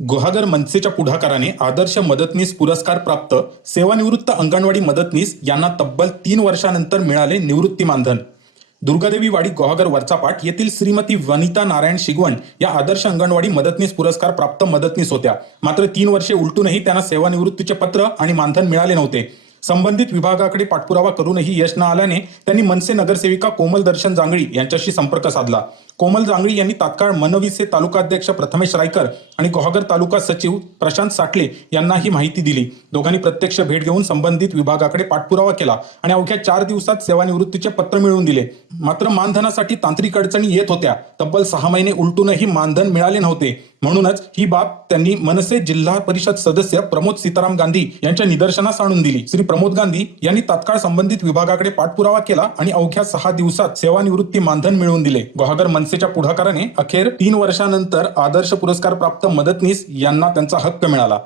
गुहागर मनसेच्या पुढाकाराने आदर्श मदतनीस पुरस्कार प्राप्त सेवानिवृत्त अंगणवाडी मदतनीस यांना तब्बल 3 वर्षानंतर मिळाले निवृत्ती मानधन. दुर्गादेवी वाडी गुहागर वरचापाट येथील श्रीमती वनिता नारायण शिगवण या आदर्श अंगणवाडी मदतनीस पुरस्कार प्राप्त मदतनीस होत्या. मात्र 3 वर्षे उलटूनही त्यांना सेवानिवृत्तीचे पत्र आणि मानधन मिळाले नव्हते. संबंधित विभागाकडे पाठपुरावा करूनही यश न आल्याने त्यांनी मनसे नगरसेविका कोमल दर्शन जांगळी यांच्याशी संपर्क साधला. कोमल जांगळी यांनी तात्काळ मनविसे तालुकाध्यक्ष प्रथमेश रायकर आणि गुहागर तालुका सचिव प्रशांत साठले यांना ही माहिती दिली. दोघांनी प्रत्यक्ष भेट घेऊन संबंधित विभागाकडे पाठपुरावा केला आणि अवघ्या 4 दिवसात सेवानिवृत्तीचे पत्र मिळवून दिले. मात्र मानधनासाठी तांत्रिक अडचणी येत होत्या. तब्बल 6 महिने उलटूनही मानधन मिळाले नव्हते. म्हणूनच ही बाब त्यांनी मनसे जिल्हा परिषद सदस्य प्रमोद सीताराम गांधी यांच्या निदर्शनास आणून दिली. श्री प्रमोद गांधी यांनी तात्काळ संबंधित विभागाकडे पाठपुरावा केला आणि अवघ्या 6 दिवसात सेवानिवृत्ती मानधन मिळवून दिले. गुहागर मनसेच्या पुढाकाराने अखेर 3 वर्षानंतर आदर्श पुरस्कार प्राप्त मदतनीस यांना त्यांचा हक्क मिळाला.